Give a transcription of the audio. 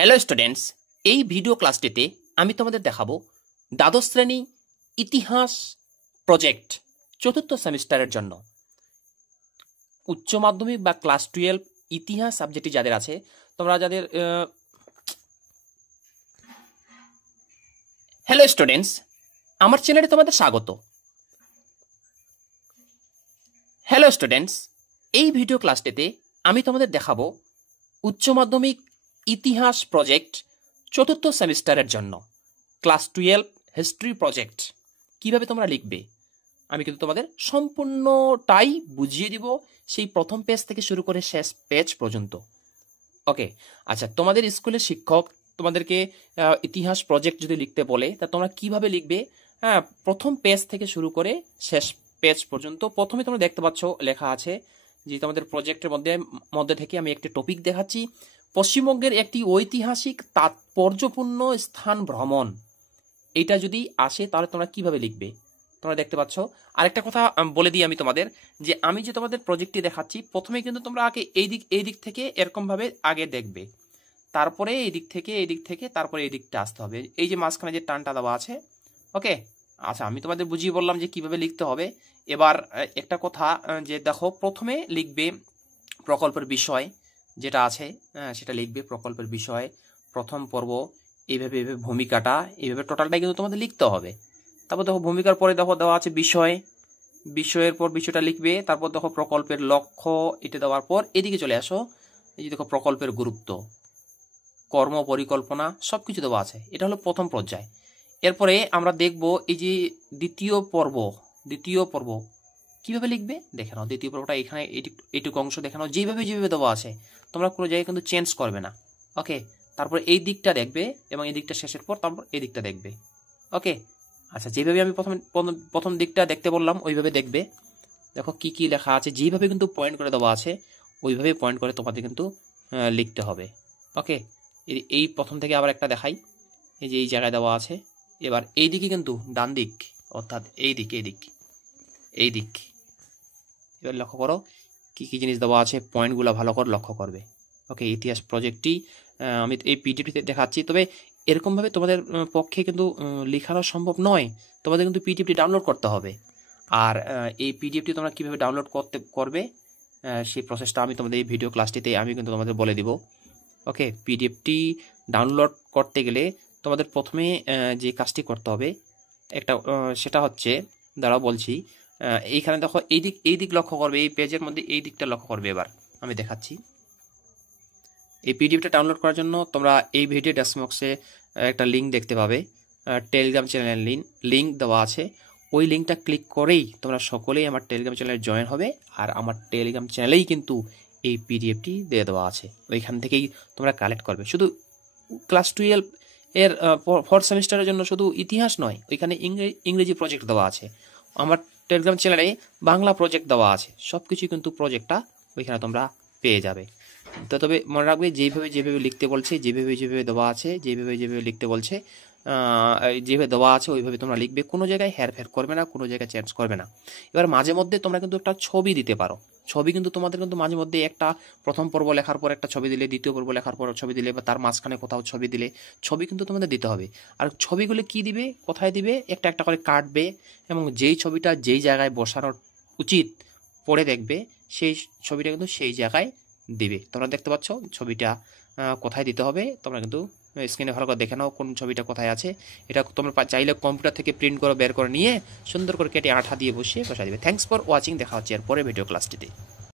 Hello students, এই video ক্লাসটিতে আমি তোমাদের দেখাবো দ্বাদশ শ্রেণী ইতিহাস প্রজেক্ট চতুর্থ সেমিস্টারের জন্য উচ্চ মাধ্যমিক বা ক্লাস 12 ইতিহাস সাবজেক্টটি যাদের আছে, তোমরা যাদের হ্যালো স্টুডেন্টস, আমার চ্যানেলে তোমাদের স্বাগত। হ্যালো স্টুডেন্টস, এই ভিডিও ক্লাসটিতে আমি তোমাদের দেখাবো উচ্চ মাধ্যমিক ইতিহাস প্রজেক্ট চতুর্থ সেমিস্টারের জন্য ক্লাস 12 হিস্ট্রি প্রজেক্ট কিভাবে তোমরা লিখবে আমি কিন্তু তোমাদের সম্পূর্ণটাই বুঝিয়ে দিব, সেই প্রথম পেজ থেকে শুরু করে শেষ পেজ পর্যন্ত। ওকে, আচ্ছা, তোমাদের স্কুলের শিক্ষক তোমাদেরকে ইতিহাস প্রজেক্ট যদি লিখতে বলে তা তোমরা কিভাবে লিখবে? হ্যাঁ, প্রথম পেজ থেকে শুরু করে শেষ পেজ পর্যন্ত। প্রথমে তোমরা দেখতে পাচ্ছ লেখা আছে যে তোমাদের প্রজেক্টের মধ্যে থেকে আমি একটি টপিক দেখাচ্ছি, পশ্চিমবঙ্গের একটি ঐতিহাসিক তাৎপর্যপূর্ণ স্থান ভ্রমণ। এটা যদি আসে তাহলে তোমরা কিভাবে লিখবে তোমরা দেখতে পাচ্ছ। আরেকটা কথা বলে দিই আমি তোমাদের, যে আমি যে তোমাদের প্রজেক্টটি দেখাচ্ছি প্রথমে কিন্তু তোমরা আগে এই দিক থেকে এরকম ভাবে আগে দেখবে, তারপরে এই দিক থেকে তারপরে এই দিকটা আসতে হবে, এই যে মাঝখানে যে টানটা দেওয়া আছে। ওকে, আচ্ছা, আমি তোমাদের বুঝিয়ে বললাম যে কিভাবে লিখতে হবে। এবার একটা কথা, যে দেখো, প্রথমে লিখবে প্রকল্পের বিষয় যেটা আছে সেটা লিখবে, প্রকল্পের বিষয় প্রথম পর্ব, এইভাবে ভূমিকাটা, এইভাবে টোটালটাই কিন্তু তোমাদের লিখতে হবে। তারপর দেখো ভূমিকার পরে দেখো দেওয়া আছে বিষয়, বিষয়ের পর বিষয়টা লিখবে, তারপর দেখো প্রকল্পের লক্ষ্য, এটা দেওয়ার পর এদিকে চলে আসো, এই যে দেখো প্রকল্পের গুরুত্ব, কর্ম পরিকল্পনা সবকিছু দেওয়া আছে। এটা হলো প্রথম পর্যায়। এরপরে আমরা দেখব এই যে দ্বিতীয় পর্ব কিভাবে লিখবে দেখে নাও। দ্বিতীয় পর্বটা এখানে এইটুকু অংশ দেখে নাও, যেভাবে দেওয়া আছে, তোমরা কোনো জায়গায় কিন্তু চেঞ্জ করবে না। ওকে, তারপর এই দিকটা দেখবে এবং এই দিকটা শেষের পর তারপর এই দিকটা দেখবে। ওকে, আচ্ছা, যেভাবে আমি প্রথম দিকটা দেখতে বললাম ওইভাবে দেখবে। দেখো কি কি লেখা আছে, যেভাবে কিন্তু পয়েন্ট করে দেওয়া আছে ওইভাবে পয়েন্ট করে তোমাদের কিন্তু লিখতে হবে। ওকে, এই প্রথম থেকে আবার একটা দেখাই, এই যে এই জায়গায় দেওয়া আছে। এবার এই দিকে কিন্তু ডান দিক, অর্থাৎ এই দিক এবার লক্ষ্য করো কি কি জিনিস দেওয়া আছে, পয়েন্টগুলো ভালো করে লক্ষ্য করবে। ওকে, ইতিহাস প্রজেক্টটি আমি এই পিডিএফটিতে দেখাচ্ছি, তবে এরকমভাবে তোমাদের পক্ষে কিন্তু লেখানো সম্ভব নয়, তোমাদের কিন্তু পিডিএফটি ডাউনলোড করতে হবে। আর এই পিডিএফটি তোমরা কীভাবে ডাউনলোড করবে সেই প্রসেসটা আমি তোমাদের এই ভিডিও ক্লাসটিতে আমি কিন্তু তোমাদের বলে দিব। ওকে, পিডিএফটি ডাউনলোড করতে গেলে তোমাদের প্রথমে যে কাজটি করতে হবে একটা, সেটা হচ্ছে, দাঁড়াও বলছি, এইখানে দেখো এই দিক লক্ষ্য করবে, এই পেজের মধ্যে এই দিকটা লক্ষ্য করবে। এবার আমি দেখাচ্ছি, এই পিডিএফটা ডাউনলোড করার জন্য তোমরা এই ভিডিও ডেসক্রিপশনে একটা লিঙ্ক দেখতে পাবে, টেলিগ্রাম চ্যানেলের লিঙ্ক দেওয়া আছে। ওই লিঙ্কটা ক্লিক করেই তোমরা সকলেই আমার টেলিগ্রাম চ্যানেলে জয়েন হবে, আর আমার টেলিগ্রাম চ্যানেলেই কিন্তু এই পিডিএফটি দিয়ে দেওয়া আছে, ওইখান থেকেই তোমরা কালেক্ট করবে। শুধু ক্লাস 12 এর ফোর্থ সেমিস্টারের জন্য শুধু ইতিহাস নয়, ওইখানে ইংরেজি প্রজেক্ট দেওয়া আছে, আমার টেলিগ্রাম চ্যানেলে বাংলা প্রজেক্ট দেওয়া আছে, সব কিছুই কিন্তু প্রজেক্টটা ওইখানে তোমরা পেয়ে যাবে। তো তবে মনে রাখবে, যেভাবে লিখতে বলছে, যেভাবে দেওয়া আছে, যেভাবে লিখতে বলছে, যেভাবে দেওয়া আছে ওইভাবে তোমরা লিখবে, কোনো জায়গায় হেরফের করবে না, কোনো জায়গায় চেঞ্জ করবে না। এবার মাঝে মধ্যে তোমরা কিন্তু একটা ছবি দিতে পারো, ছবি কিন্তু তোমাদের কিন্তু মাঝে মধ্যে একটা প্রথম পর্ব লেখার পর একটা ছবি দিলে, দ্বিতীয় পর্ব লেখার পর ছবি দিলে, বা তার মাঝখানে কোথাও ছবি দিলে, ছবি কিন্তু তোমাদের দিতে হবে। আর ছবিগুলো কি দিবে, কোথায় দিবে, একটা করে কাটবে, এবং যেই ছবিটা যেই জায়গায় বসানোর উচিত পড়ে দেখবে, সেই ছবিটা কিন্তু সেই জায়গায় দিবে। তোমরা দেখতে পাচ্ছ ছবিটা কোথায় দিতে হবে, তোমরা কিন্তু স্ক্রিনে ভালো করে দেখে নাও কোন ছবিটা কোথায় আছে। এটা তোমরা চাইলে কম্পিউটার থেকে প্রিন্ট করে বের করে নিয়ে সুন্দর করে কেটে আঠা দিয়ে বসা দিবে। থ্যাঙ্কস ফর ওয়াচিং, দেখা হচ্ছে এর পরে ভিডিও ক্লাসটিতে।